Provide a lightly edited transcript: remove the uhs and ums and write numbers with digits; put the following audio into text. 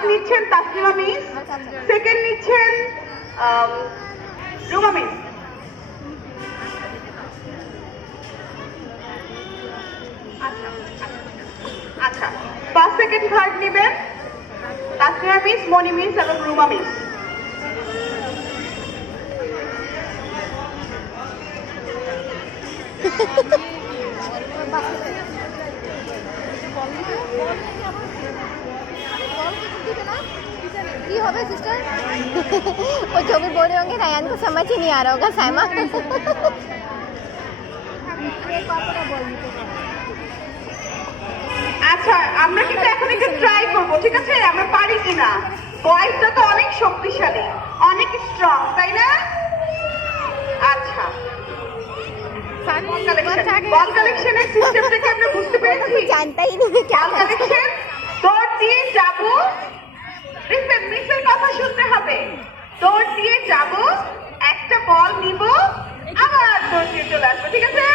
First নিচ্ছেন Taslima miss, second নিচ্ছেন Ruma miss. আচ্ছা, ফার্স্ট সেকেন্ড থার্ড নেবেন তাসলিমা মিস, মনি মিস এবং রুমা মিস। होगा सिस्टर वो जो भी बोल रहे होंगे रायान को समझ ही नहीं आ रहा होगा साइमा আচ্ছা, আমরা কিন্তু এখন একটু ট্রাই করবো, ঠিক আছে? আমরা পারি কিনা। ভয়েসটা তো অনেক শক্তিশালী, অনেক স্ট্রং, তাই না? আচ্ছা, বল কালেকশনের সিস্টেমটাকে আমরা বুঝতে পেরেছি। जानता ही नहीं क्या বল কালেকশন, দৌড় দিয়ে যাবো, মিসের কথা শুনতে হবে। দৌড় দিয়ে যাবো, একটা বল নিব, আবার দৌড় দিয়ে চলে আসবো, ঠিক আছে?